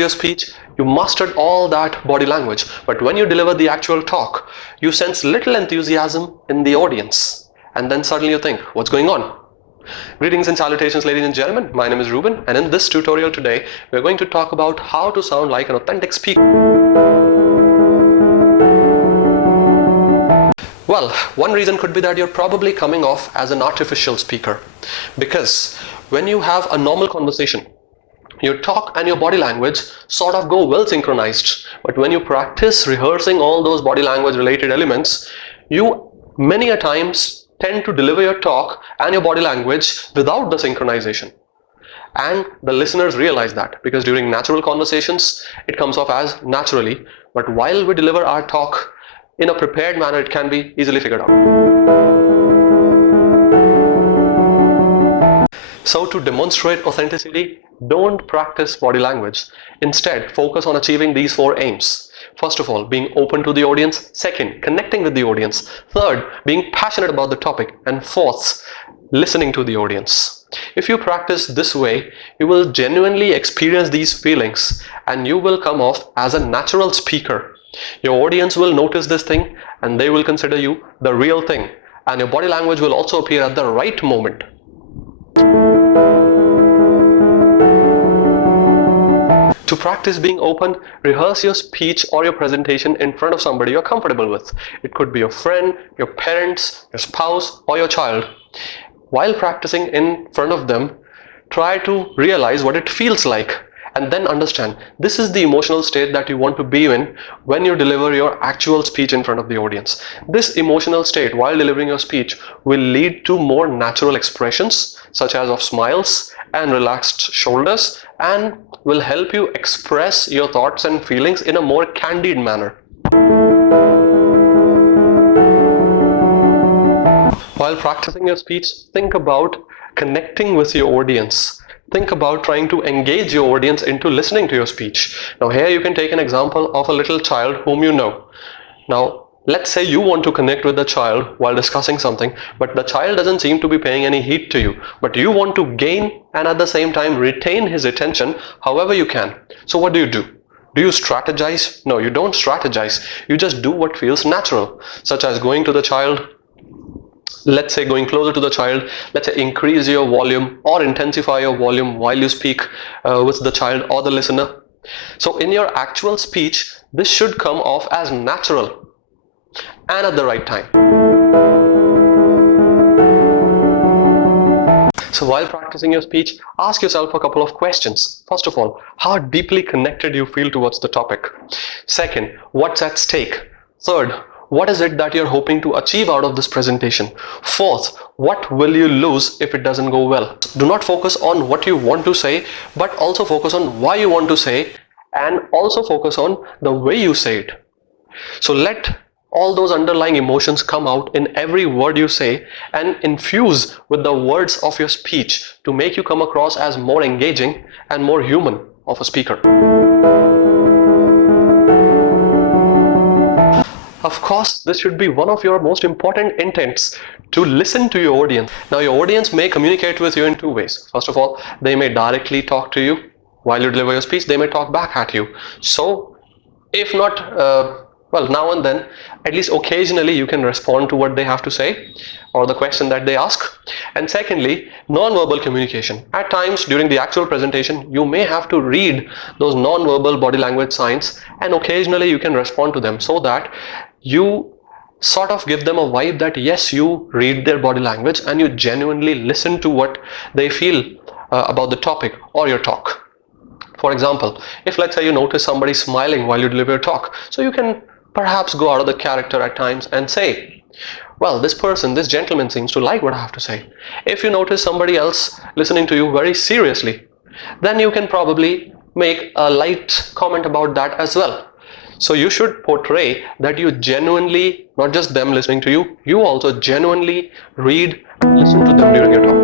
your speech, you mastered all that body language, but when you deliver the actual talk, you sense little enthusiasm in the audience. And then suddenly you think, what's going on? Greetings and salutations, ladies and gentlemen. My name is Ruben, and in this tutorial today, we're going to talk about how to sound like an authentic speaker. Well, one reason could be that you're probably coming off as an artificial speaker, because when you have a normal conversation, your talk and your body language sort of go well synchronized. But when you practice rehearsing all those body language related elements, you many a times tend to deliver your talk and your body language without the synchronization. And the listeners realize that, because during natural conversations, it comes off as naturally. But while we deliver our talk in a prepared manner, it can be easily figured out. So to demonstrate authenticity, don't practice body language. Instead, focus on achieving these 4 aims. First of all, being open to the audience. Second, connecting with the audience. Third, being passionate about the topic. And fourth, listening to the audience. If you practice this way, you will genuinely experience these feelings and you will come off as a natural speaker. Your audience will notice this thing and they will consider you the real thing. And your body language will also appear at the right moment. To practice being open, rehearse your speech or your presentation in front of somebody you're comfortable with. It could be your friend, your parents, your spouse, or your child. While practicing in front of them, try to realize what it feels like and then understand this is the emotional state that you want to be in when you deliver your actual speech in front of the audience. This emotional state while delivering your speech will lead to more natural expressions such as of smiles and relaxed shoulders, and will help you express your thoughts and feelings in a more candid manner. While practicing your speech, think about connecting with your audience. Think about trying to engage your audience into listening to your speech. Now here you can take an example of a little child whom you know. Now let's say you want to connect with the child while discussing something, but the child doesn't seem to be paying any heed to you. But you want to gain and at the same time retain his attention however you can. So what do? Do you strategize? No, you don't strategize. You just do what feels natural, such as going to the child. Let's say going closer to the child. Let's say increase your volume or intensify your volume while you speak with the child or the listener. So in your actual speech, this should come off as natural and at the right time. So while practicing your speech, ask yourself a couple of questions. First of all, how deeply connected you feel towards the topic. Second, what's at stake? Third, what is it that you're hoping to achieve out of this presentation? Fourth, what will you lose if it doesn't go well? Do not focus on what you want to say, but also focus on why you want to say, and also focus on the way you say it. So let all those underlying emotions come out in every word you say and infuse with the words of your speech to make you come across as more engaging and more human of a speaker. Of course, this should be one of your most important intents, to listen to your audience. Now your audience may communicate with you in 2 ways. First of all, they may directly talk to you while you deliver your speech. They may talk back at you. So if not well, now and then, at least occasionally you can respond to what they have to say or the question that they ask. And secondly, non-verbal communication. At times during the actual presentation, you may have to read those non-verbal body language signs, and occasionally you can respond to them so that you sort of give them a vibe that yes, you read their body language and you genuinely listen to what they feel about the topic or your talk. For example, if let's say you notice somebody smiling while you deliver your talk, so you can perhaps go out of the character at times and say, well, this gentleman seems to like what I have to say. If you notice somebody else listening to you very seriously, then you can probably make a light comment about that as well. So you should portray that you genuinely, not just them listening to you, you also genuinely read and listen to them during your talk.